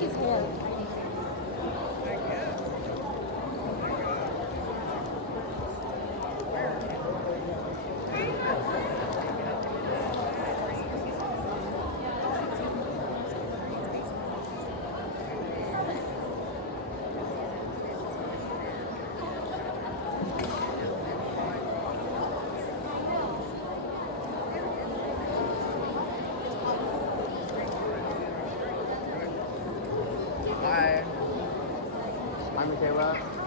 like his hair. Hi. Hi, Michaela.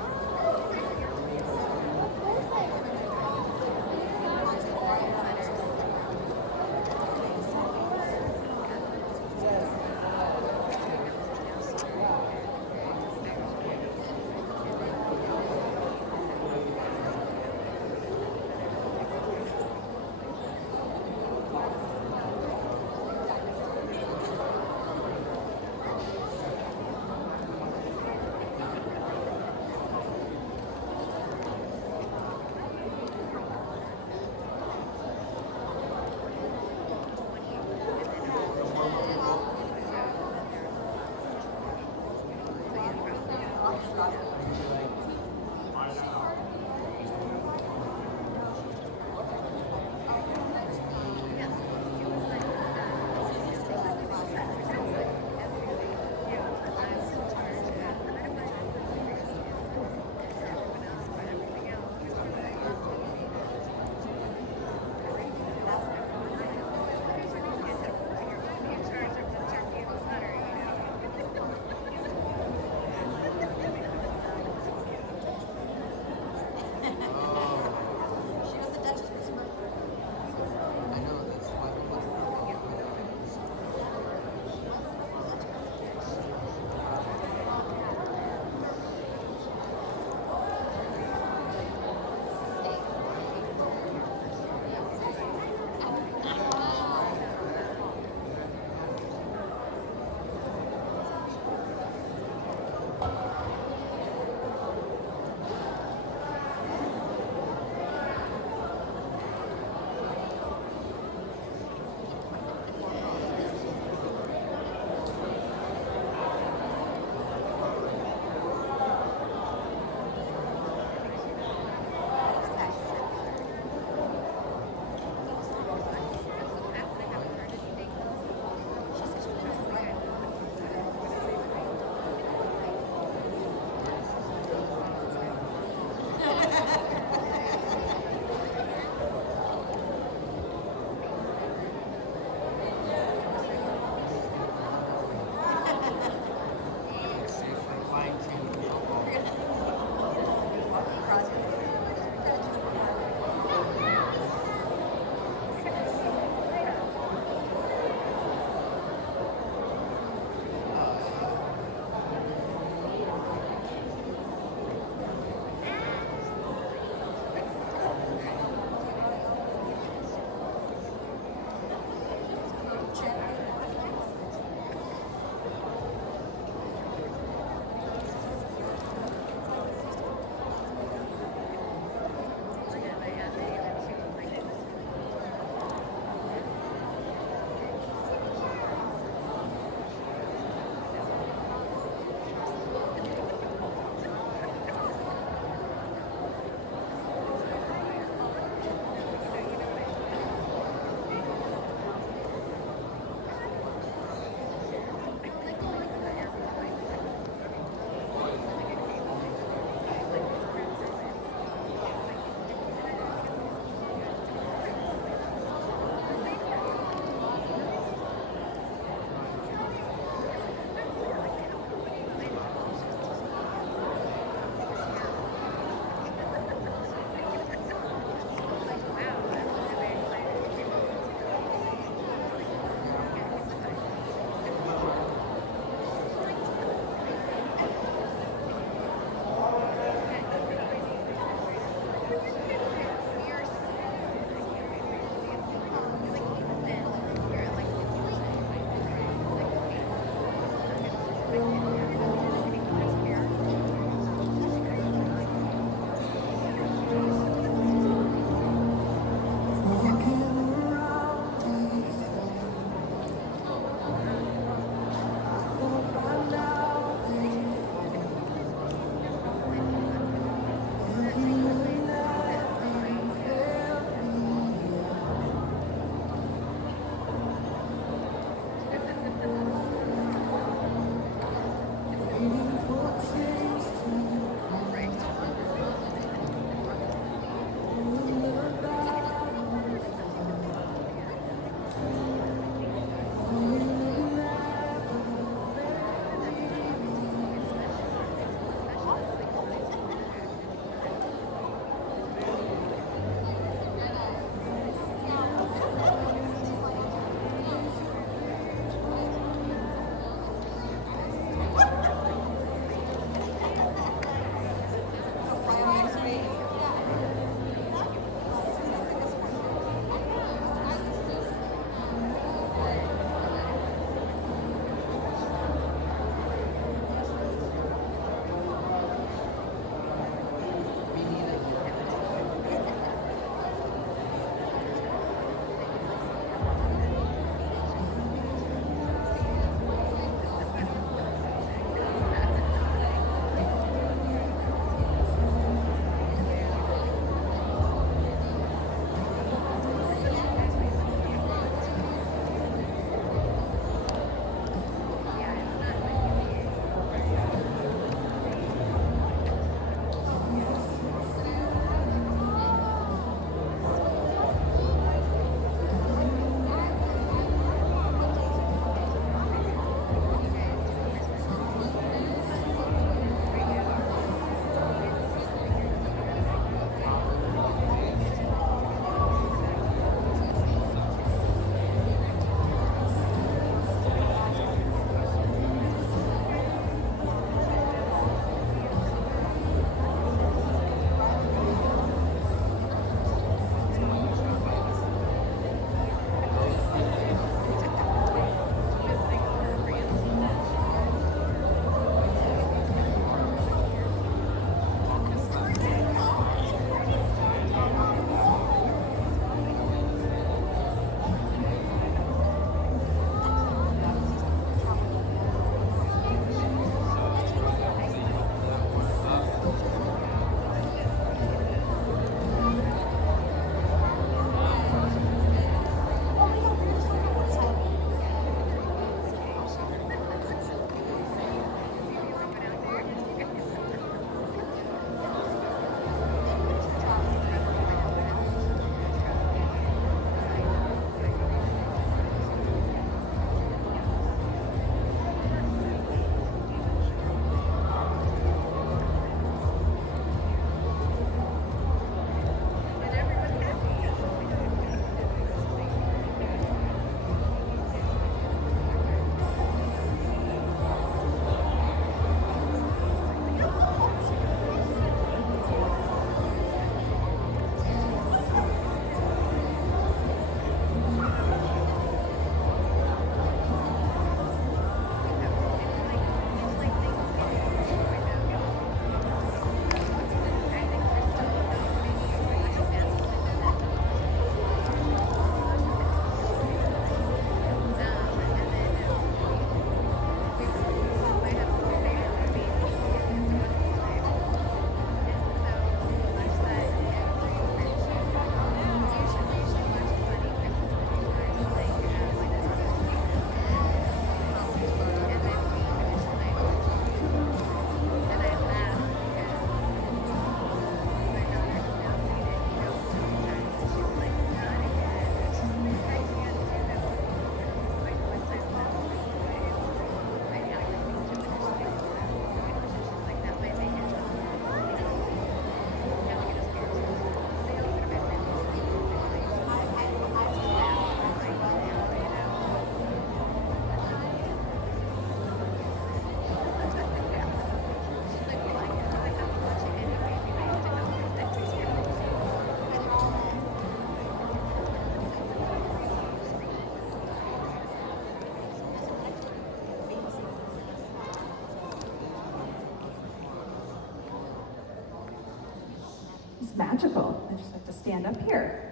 magical. I just have to stand up here.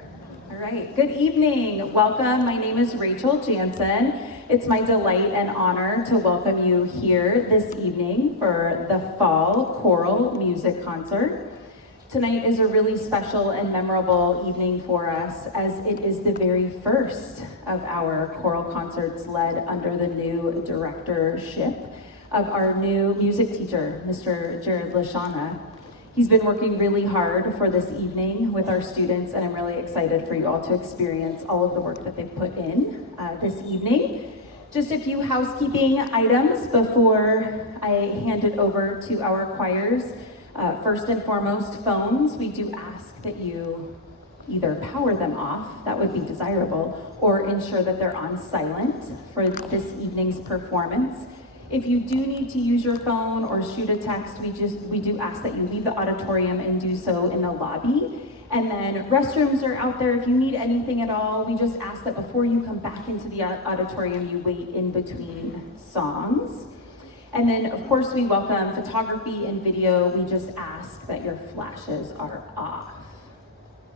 All right, good evening. Welcome. My name is Rachel Jansen. It's my delight and honor to welcome you here this evening for the Fall Choral Music Concert. Tonight is a really special and memorable evening for us, as it is the very first of our choral concerts led under the new directorship of our new music teacher, Mr. Jared Lashana. He's been working really hard for this evening with our students, and I'm really excited for you all to experience all of the work that they've put in this evening. Just a few housekeeping items before I hand it over to our choirs. First and foremost, phones. We do ask that you either power them off, that would be desirable, or ensure that they're on silent for this evening's performance. If you do need to use your phone or shoot a text, we do ask that you leave the auditorium and do so in the lobby. And then restrooms are out there if you need anything at all. We just ask that before you come back into the auditorium, you wait in between songs. And then, of course, we welcome photography and video. We just ask that your flashes are off.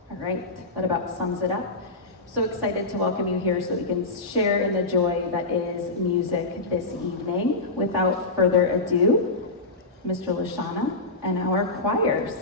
All right, that about sums it up. So excited to welcome you here so we can share in the joy that is music this evening. Without further ado, Mr. Lashana and our choirs.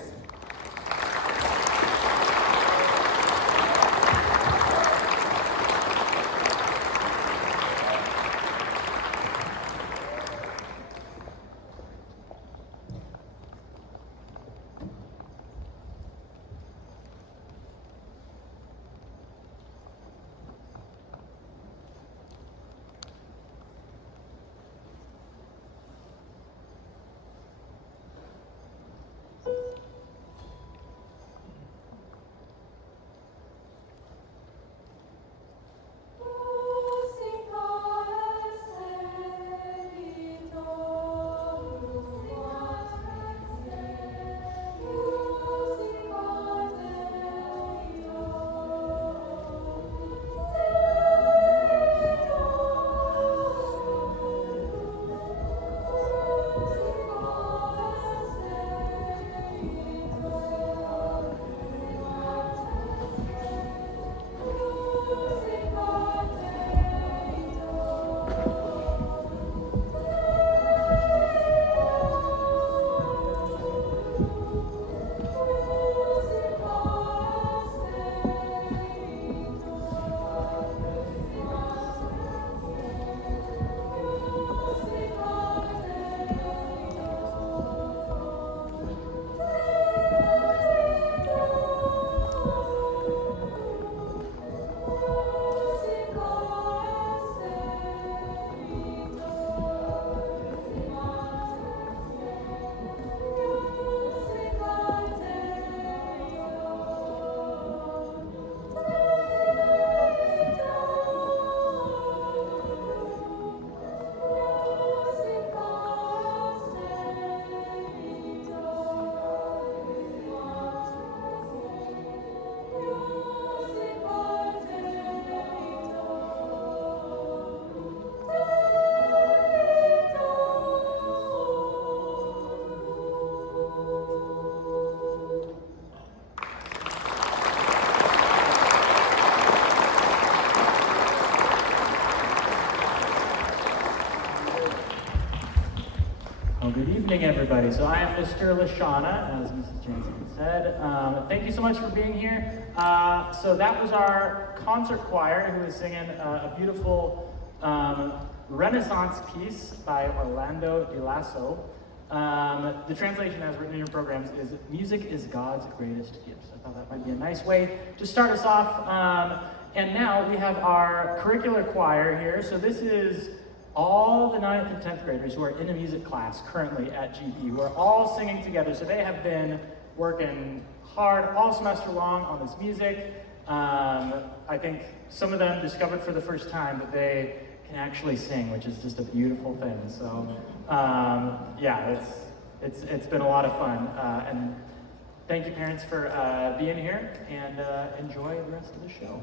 Good evening, everybody. So I am Mr. Lashana, as Mrs. Jansen said. Thank you so much for being here. So that was our concert choir who was singing a beautiful Renaissance piece by Orlando Di Lasso. The translation as written in your programs is "Music is God's greatest gift." I thought that might be a nice way to start us off. And now we have our curricular choir here. So this is all the 9th and 10th graders who are in a music class currently at GP, who are all singing together. So they have been working hard all semester long on this music. I think some of them discovered for the first time that they can actually sing, which is just a beautiful thing. So yeah, it's been a lot of fun. And thank you, parents, for being here, and enjoy the rest of the show.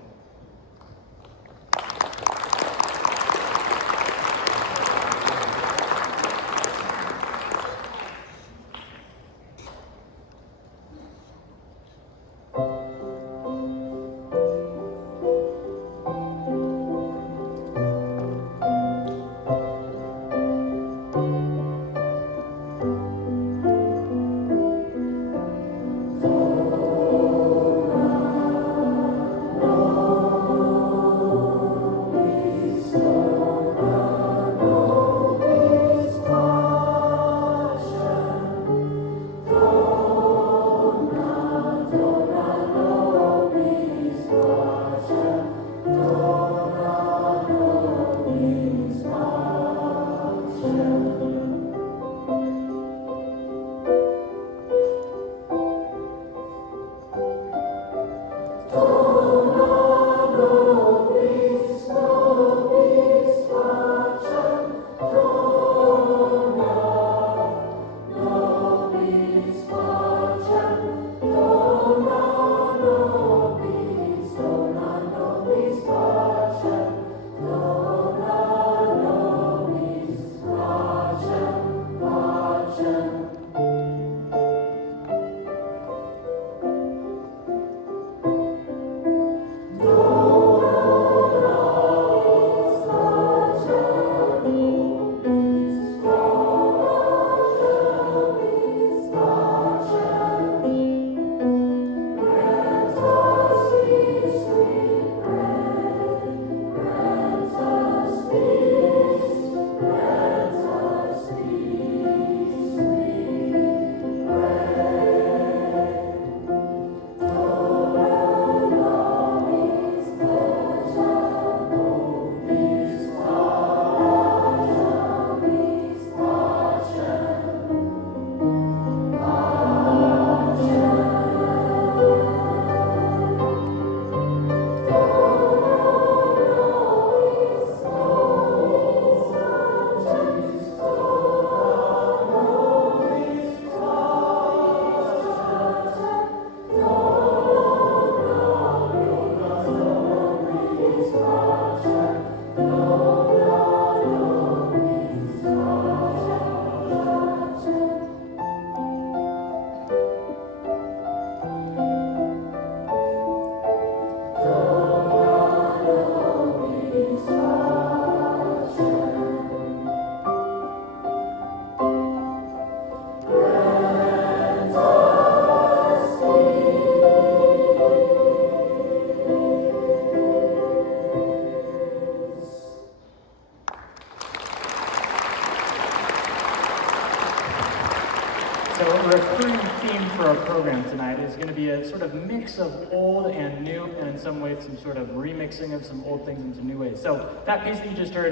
So a recurring theme for our program tonight is going to be a sort of mix of old and new, and in some ways some sort of remixing of some old things in some new ways. So that piece that you just heard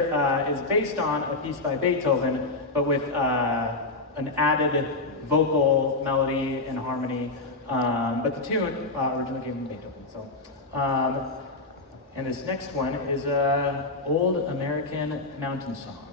is based on a piece by Beethoven, but with an added vocal melody and harmony. But the tune originally came from Beethoven. So, and this next one is an old American mountain song.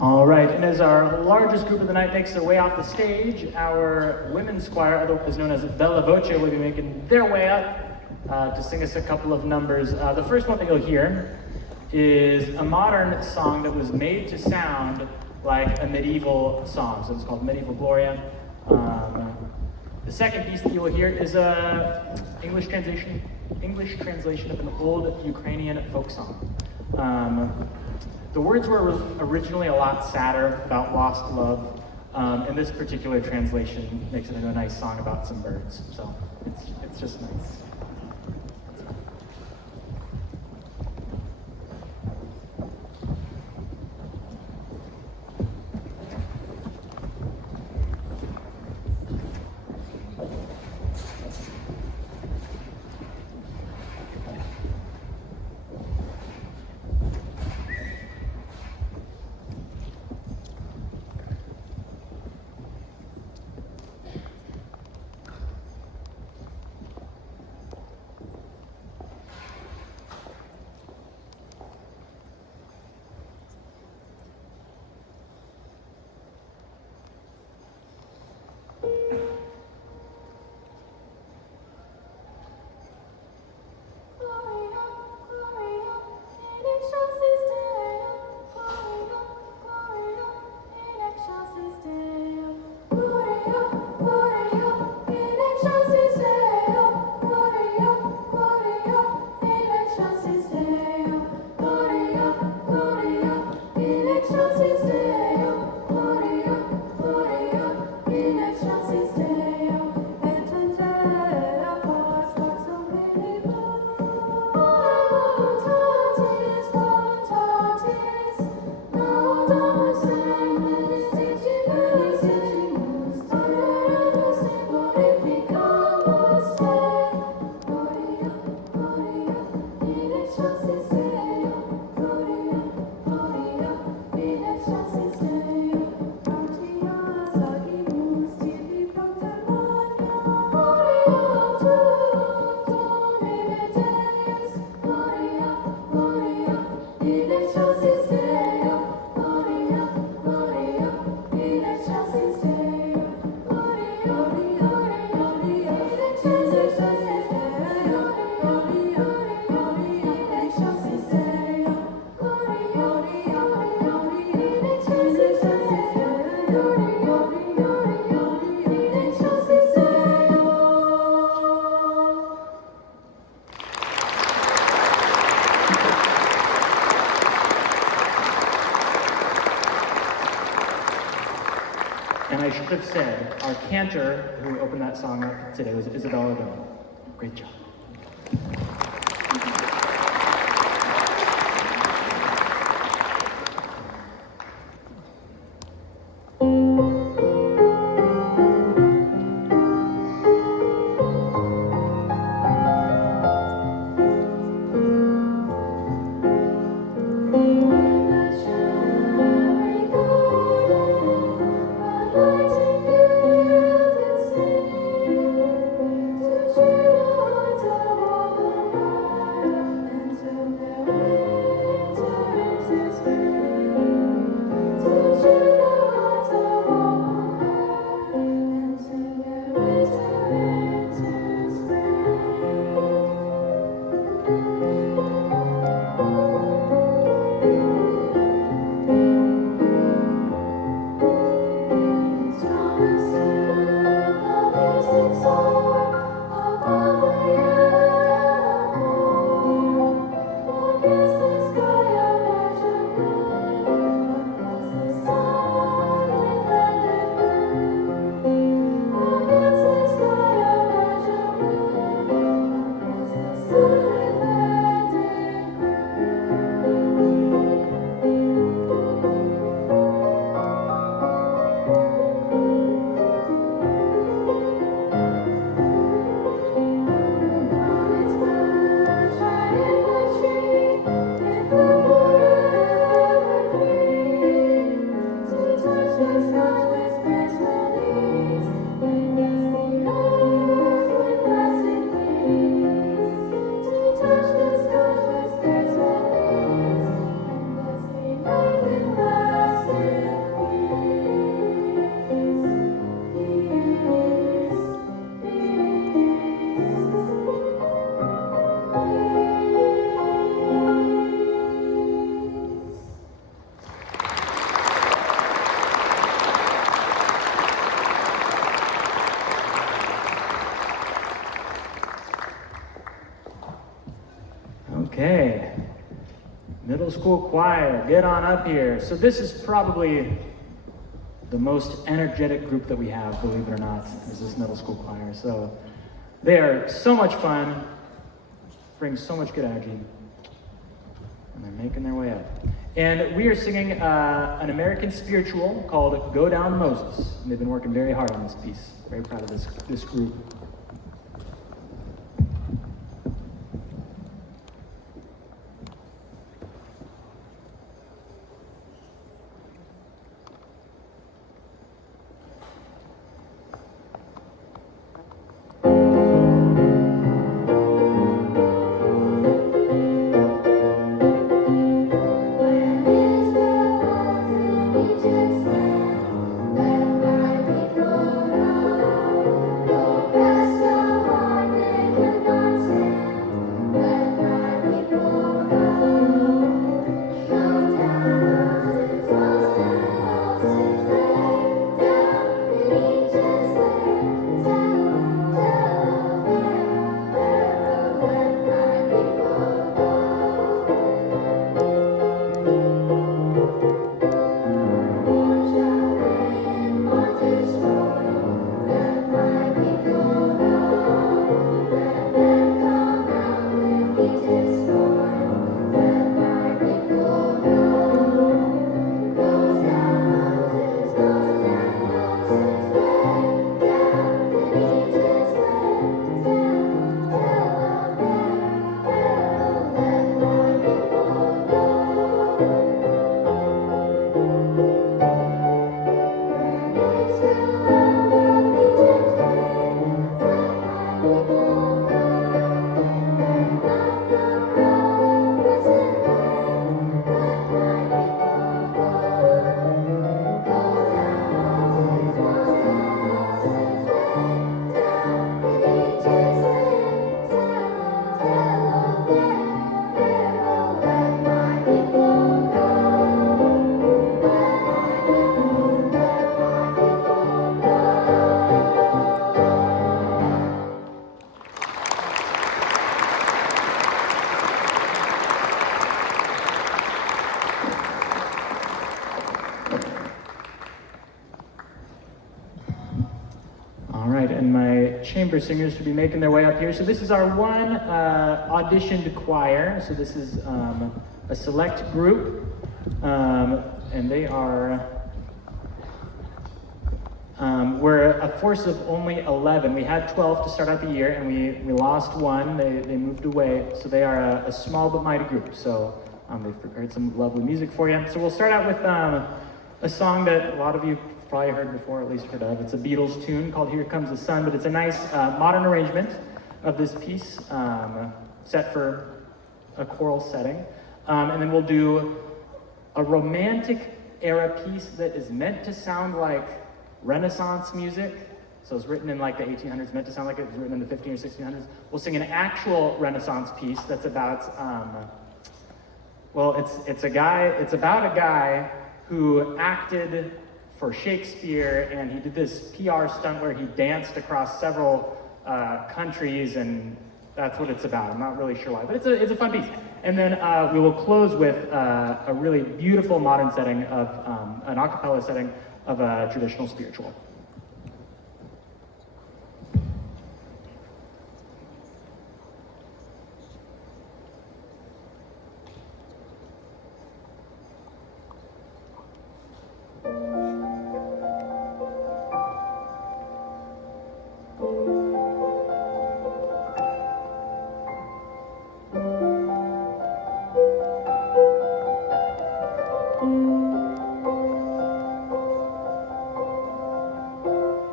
All right, and as our largest group of the night makes their way off the stage, our women's choir, otherwise known as Bella Voce, will be making their way up to sing us a couple of numbers. The first one that you'll hear is a modern song that was made to sound like a medieval song, so it's called Medieval Gloria. The second piece that you will hear is a English translation of an old Ukrainian folk song. The words were originally a lot sadder, about lost love, and this particular translation makes it into a nice song about some birds, so it's just nice. And I should have said, our cantor who opened that song up today was Isabella Doe. Great job. To Okay, middle school choir, get on up here. So this is probably the most energetic group that we have, believe it or not, is this middle school choir. So they are so much fun, bring so much good energy, and they're making their way up. And we are singing an American spiritual called Go Down Moses. And they've been working very hard on this piece. Very proud of this group. All right, and my chamber singers should be making their way up here. So this is our one auditioned choir. So this is a select group, and they are, we're a force of only 11. We had 12 to start out the year, and we lost one. They moved away. So they are a small but mighty group. So they've prepared some lovely music for you. So we'll start out with a song that a lot of you probably heard before, at least heard of. It's a Beatles tune called Here Comes the Sun, but it's a nice modern arrangement of this piece, set for a choral setting. And then we'll do a romantic era piece that is meant to sound like Renaissance music. So it's written in like the 1800s, meant to sound like it was written in the 15 or 1600s. We'll sing an actual Renaissance piece that's about, well, it's about a guy who acted for Shakespeare, and he did this PR stunt where he danced across several countries, and that's what it's about. I'm not really sure why, but it's a fun piece. And then we will close with a really beautiful modern setting of an a cappella setting of a traditional spiritual.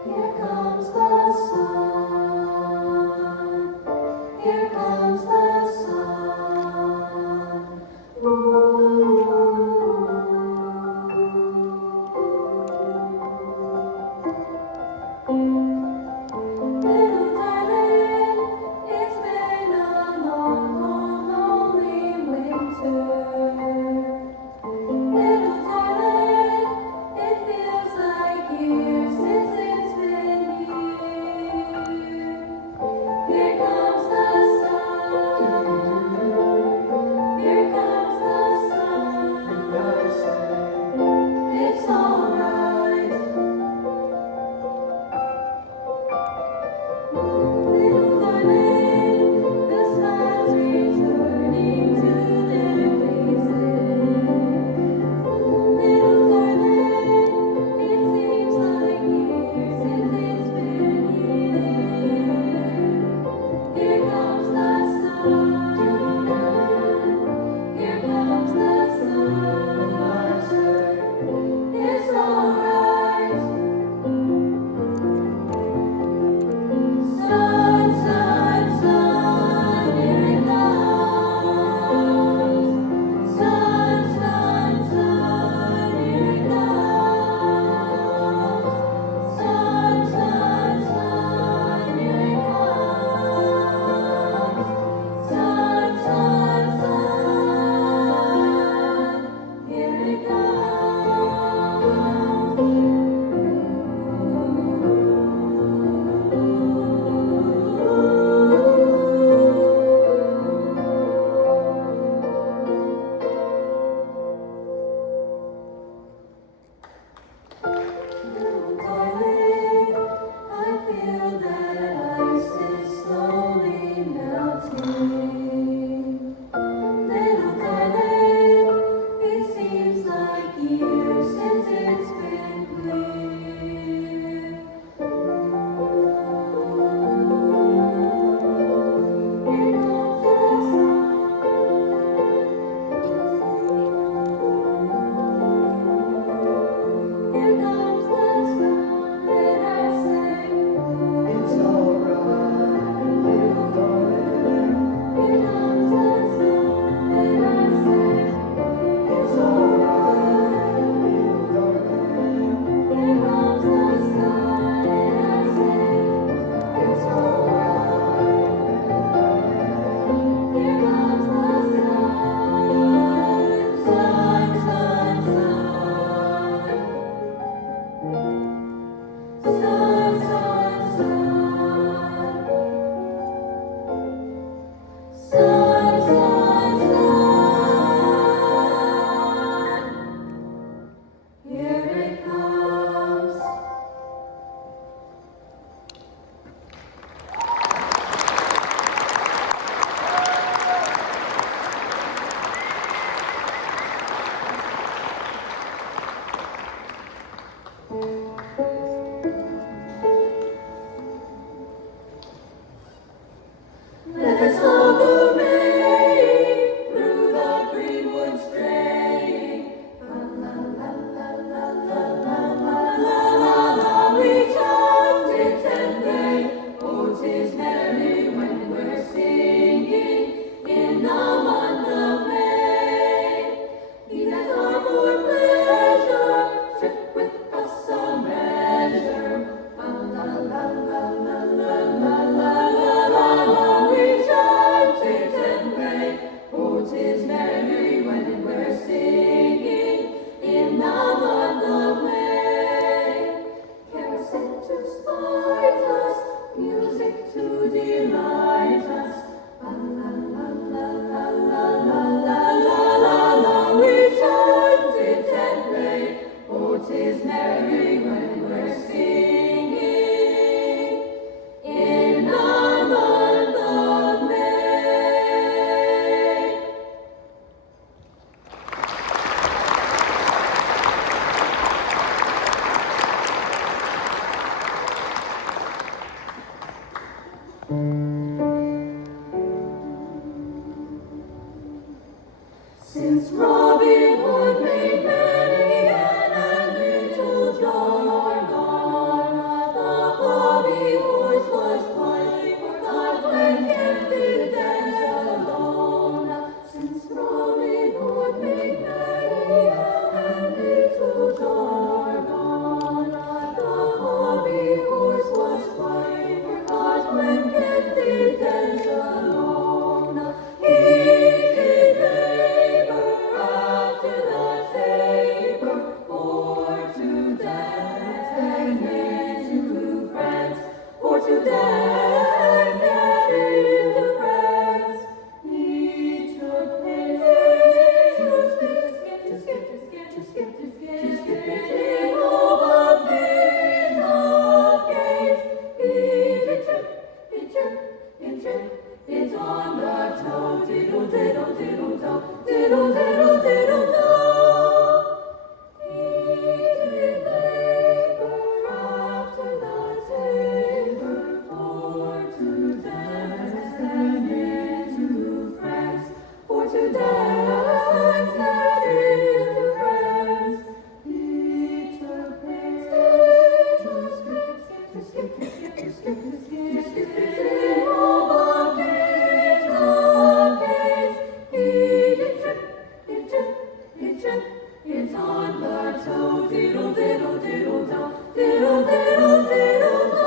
Here comes the sun. on the toe, diddle diddle diddle do, diddle diddle diddle do. He did labor after the tabor for to dance and into France, for to dance and into France. He took pains to skip, to skip, to skip, to skip, to skip, to skip, to skip, all the gates, all the gates. He did trip, he tripped, he tripped. It's on the toe, diddle diddle diddle do, diddle diddle diddle do.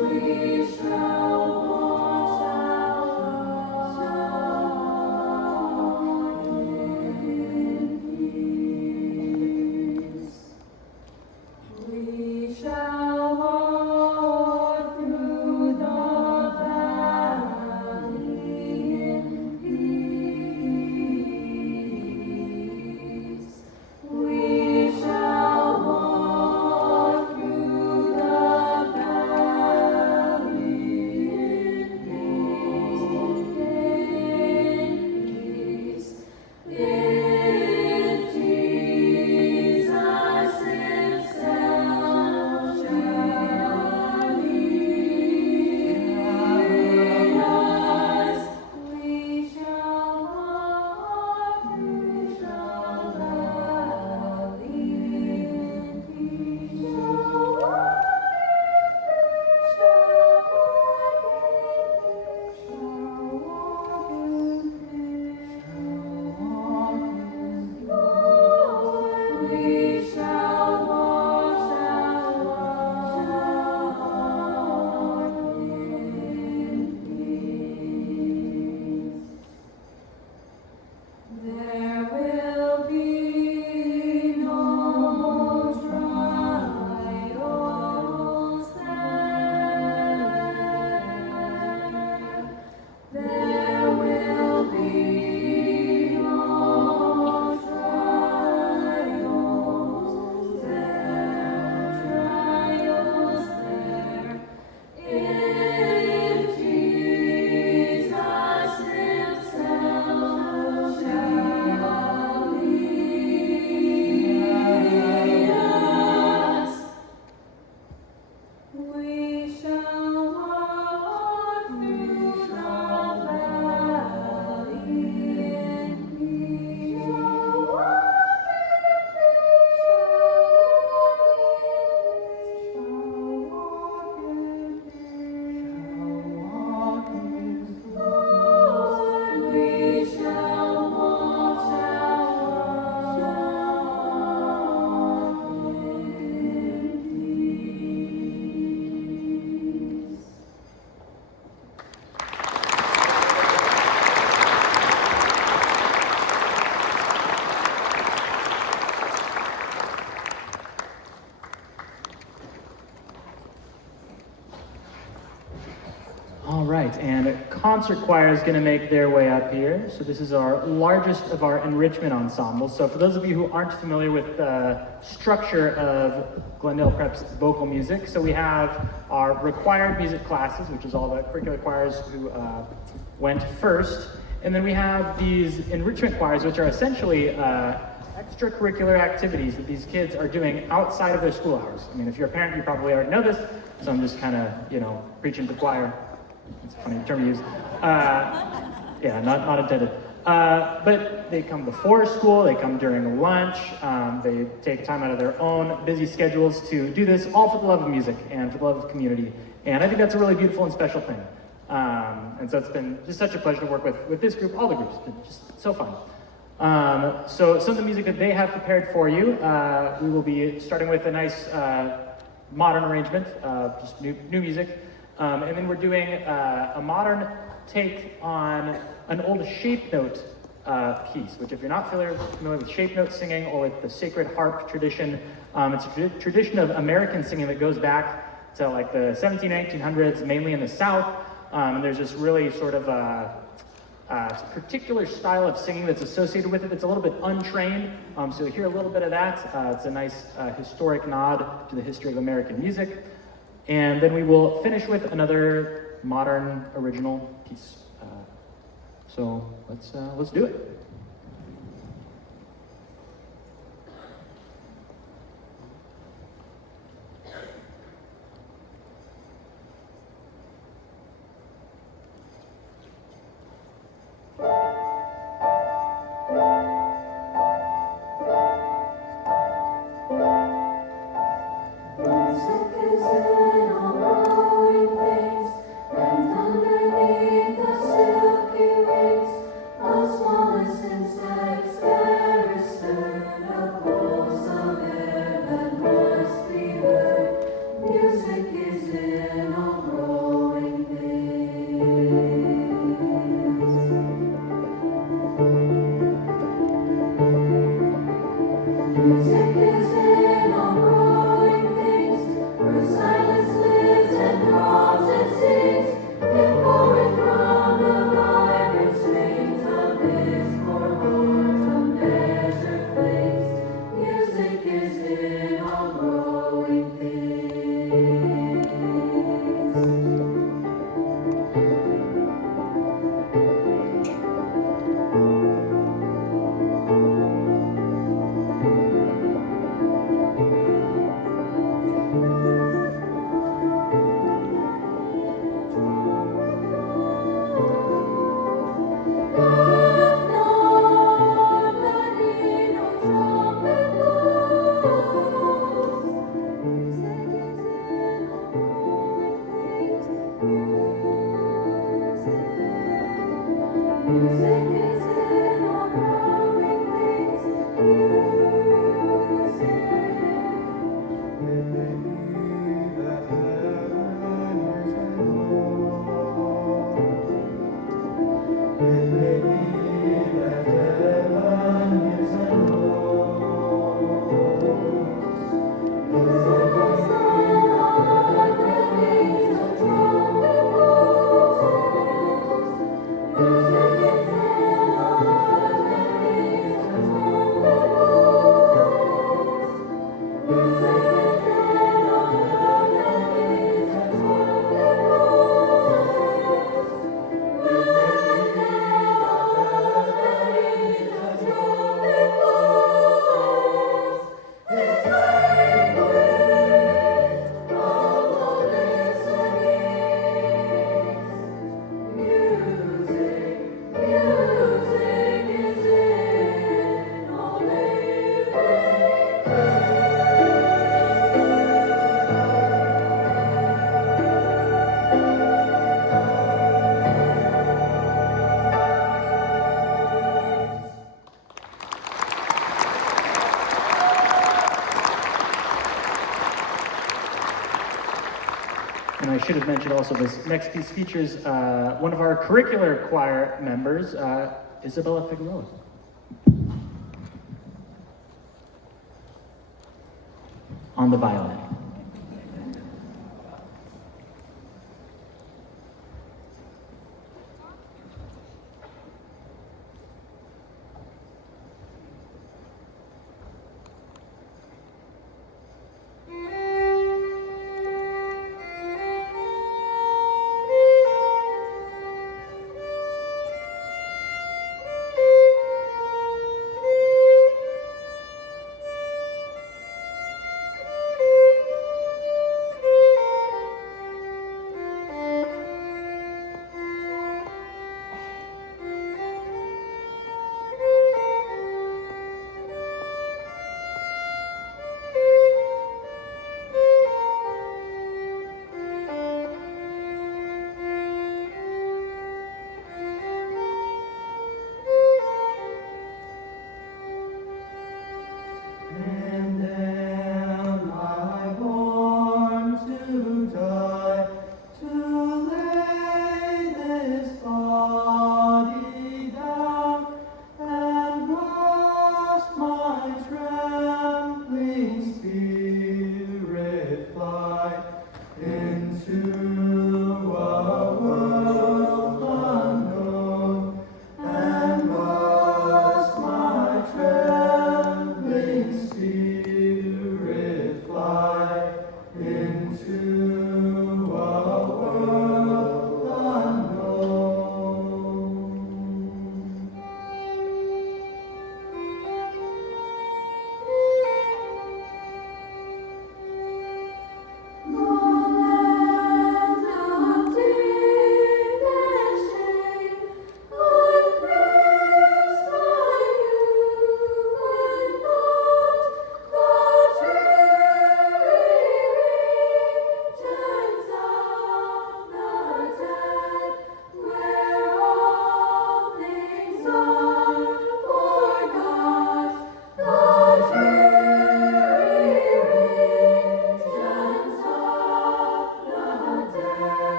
We shall walk, in peace. We shall walk through the valley in peace. We shall walk through the valley in peace. If Jesus Himself shall lead us, we shall walk through the valley in peace. Shall walk in peace. Lord, we shall walk in peace. There will be no trials there. There will be no trials there. If Jesus Himself shall lead us, we shall walk through the valley in peace. Shall walk in peace. Lord, we shall walk in peace. All right, and concert choir is going to make their way up here. So this is our largest of our enrichment ensembles. So for those of you who aren't familiar with the structure of Glendale Prep's vocal music, so we have our required music classes, which is all the curricular choirs who went first. And then we have these enrichment choirs, which are essentially extracurricular activities that these kids are doing outside of their school hours. I mean, if you're a parent, you probably already know this, so I'm just kind of, preaching to the choir. It's a funny term to use. Yeah, not intended. But they come before school, they come during lunch, they take time out of their own busy schedules to do this, all for the love of music and for the love of community. And I think that's a really beautiful and special thing. And so it's been just such a pleasure to work with this group, all the groups, it's been just so fun. So some of the music that they have prepared for you, we will be starting with a nice modern arrangement, just new music. And then we're doing a modern take on an old shape note piece, which if you're not familiar with shape note singing or with the sacred harp tradition, it's a tradition of American singing that goes back to like the 1800s, mainly in the South. And there's this really sort of a particular style of singing that's associated with it that's a little bit untrained. So you'll hear a little bit of that. It's a nice historic nod to the history of American music. And then we will finish with another modern original piece. So let's do it. Music is in all growing things, and underneath the silky wings of smallest insects there is stirred a pulse of air that must be heard. Music is in all growing things. Music is in all growing things, where silence lives and throbs and sings, and forth from the vibrant strings of discord horns of measured flings. Music is in all growing things. Music is in all growing things. Music. It may be that heaven is alone. It may be that heaven is alone. Music is in all the beats of trumpet blows. Music is in all the beats of trumpet blows. Music is in all the beats of trumpet blows. Music is in all the beats of trumpet blows. This language of all listenings. Music, music is in all living And I should have mentioned also this next piece features one of our curricular choir members, Isabella Figueroa. On the violin.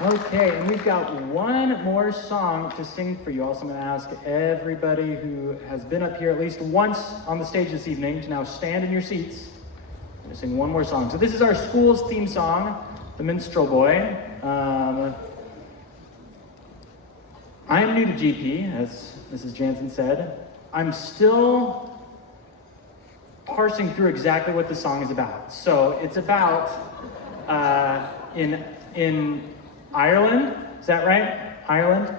Okay, and we've got one more song to sing for you all. So I'm going to ask everybody who has been up here at least once on the stage this evening to now stand in your seats. I'm going to sing one more song. So this is our school's theme song, The Minstrel Boy. I'm new to GP, as Mrs. Jansen said. I'm still parsing through exactly what the song is about. So it's about in Ireland, is that right? Ireland?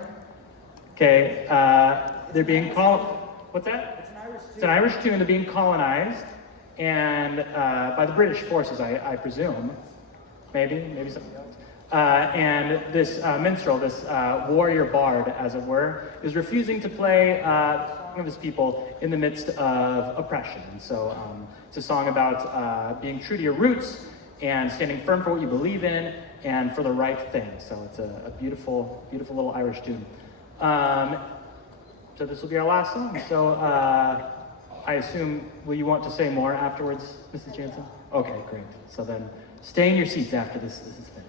Okay, they're being what's that? It's an Irish tune. They're being colonized, and by the British forces, I presume. Maybe something else. And this minstrel, this warrior bard, as it were, is refusing to play the song of his people in the midst of oppression. And so it's a song about being true to your roots and standing firm for what you believe in and for the right thing. So it's a beautiful, beautiful little Irish tune. So this will be our last song. So I assume, will you want to say more afterwards, Mrs. Jansen? Okay, great. So then stay in your seats after this is finished.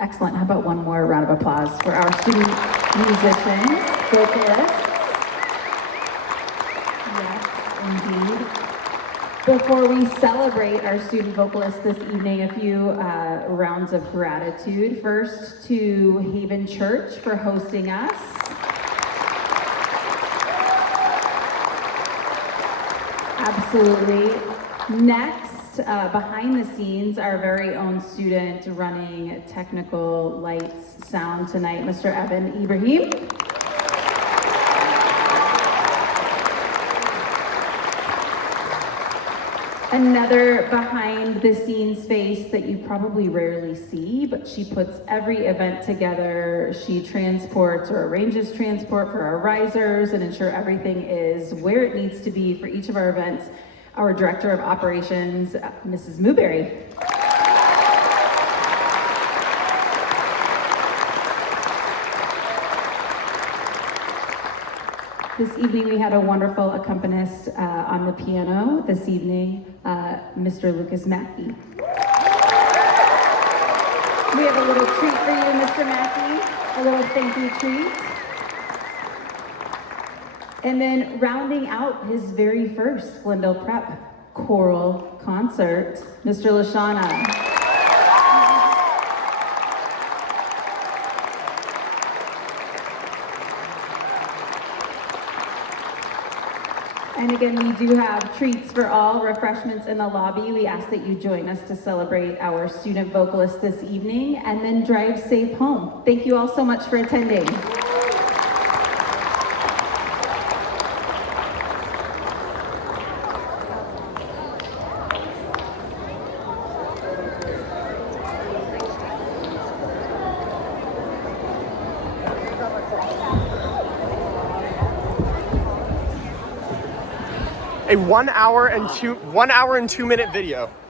Excellent. How about one more round of applause for our student musicians, vocalists? Yes, indeed. Before we celebrate our student vocalists this evening, a few rounds of gratitude. First to Haven Church for hosting us. Absolutely. Next, behind the scenes, our very own student running technical lights, sound tonight, Mr. Evan Ibrahim. Another behind the scenes face that you probably rarely see, but she puts every event together. She transports or arranges transport for our risers and ensure everything is where it needs to be for each of our events. Our Director of Operations, Mrs. Mooberry. This evening we had a wonderful accompanist on the piano this evening, Mr. Lucas Mackey. We have a little treat for you, Mr. Mackey, a little thank you treat. And then rounding out his very first Glendale Prep choral concert, Mr. Lashana. And again, we do have treats for all, refreshments in the lobby. We ask that you join us to celebrate our student vocalists this evening and then drive safe home. Thank you all so much for attending. a 1 hour and 2 minute video.